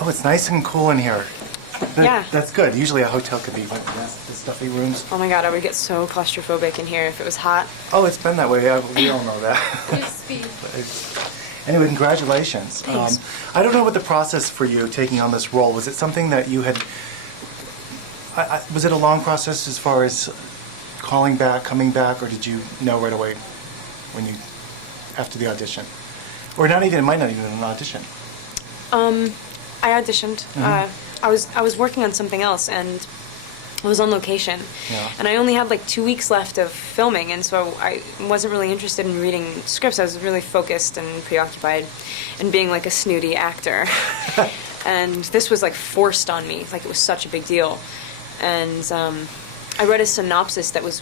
Oh, it's nice and cool in here. Yeah. That's good. Usually a hotel could be like the stuffy rooms. Oh my god, I would get so claustrophobic in here if it was hot. Oh, it's been that way. We all know that. Speed. Anyway, congratulations. Thanks. I don't know what the process for you taking on this role. Was it something that you had... was it a long process as far as calling back, coming back, or did you know right away when you... after the audition? Or not even, it might not even have been an audition. I auditioned. I was working on something else, and I was on location. Yeah. And I only had like 2 weeks left of filming, and so I wasn't really interested in reading scripts. I was really focused and preoccupied and being like a snooty actor. And this was like forced on me, like it was such a big deal. And I read a synopsis that was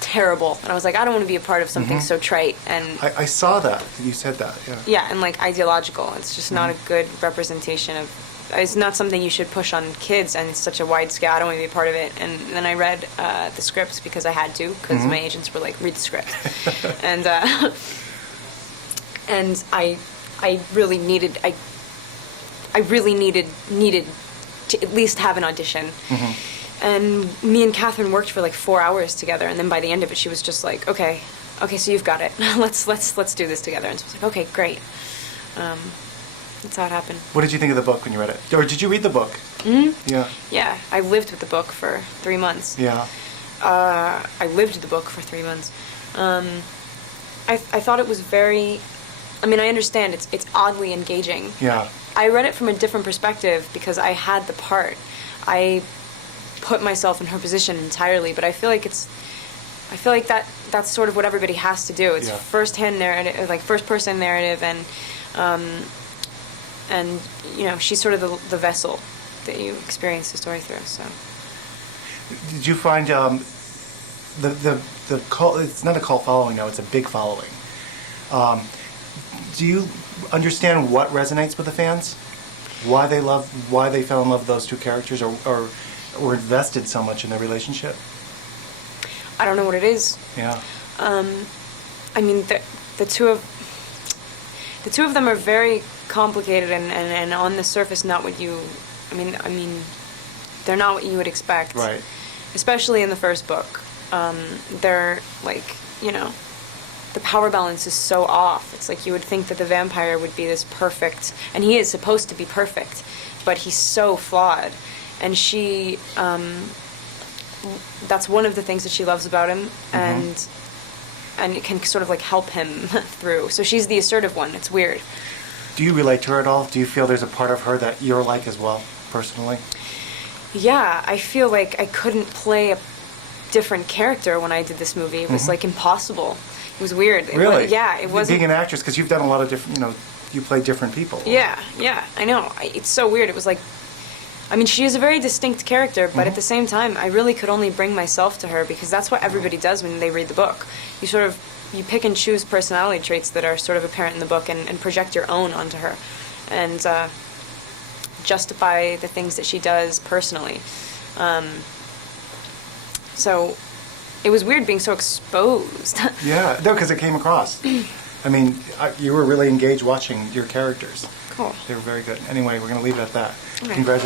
terrible, and I was like, I don't want to be a part of something so trite. And I saw that. You said that, yeah. yeah, and like ideological. It's just not a good representation of. It's not something you should push on kids, and it's such a wide scale. I don't want to be a part of it. And then I read the scripts because I had to, because my agents were like, read the script. And I really needed to at least have an audition. And me and Catherine worked for like 4 hours together, and then by the end of it, she was just like, okay, so you've got it. let's do this together. And so I was like, okay, great. That's how it happened. What did you think of the book when you read it? Or did you read the book? Yeah. Yeah, I lived with the book for 3 months. Yeah. I lived the book for 3 months. I thought it was very. I mean, I understand it's oddly engaging. Yeah. I read it from a different perspective because I had the part. I put myself in her position entirely, but I feel like that's sort of what everybody has to do. It's first-hand narrative, like first-person narrative, and you know, she's sort of the vessel that you experience the story through. So. Did you find the call? It's not a cult following now; it's a big following. Do you understand what resonates with the fans? Why they fell in love with those two characters, or were invested so much in their relationship? I don't know what it is. Yeah. I mean, the two of them are very complicated and on the surface not what you. I mean, they're not what you would expect. Right. Especially in the first book, they're like, you know, the power balance is so off. It's like you would think that the vampire would be this perfect, and he is supposed to be perfect, but he's so flawed. And she, that's one of the things that she loves about him, and it can sort of like help him through. So she's the assertive one. It's weird. Do you relate to her at all? Do you feel there's a part of her that you're like as well, personally? Yeah, I feel like I couldn't play a different character when I did this movie. It was like impossible. It was weird. Really? It wasn't. Being an actress, because you've done a lot of different, you play different people. Yeah, I know. It's so weird. It was like, I mean, she is a very distinct character, but at the same time, I really could only bring myself to her because that's what everybody does when they read the book. You pick and choose personality traits that are sort of apparent in the book and project your own onto her, and justify the things that she does personally. So it was weird being so exposed. Yeah, no, because it came across. I mean, you were really engaged watching your characters. Cool. They were very good. Anyway, we're going to leave it at that. Okay. Congratulations.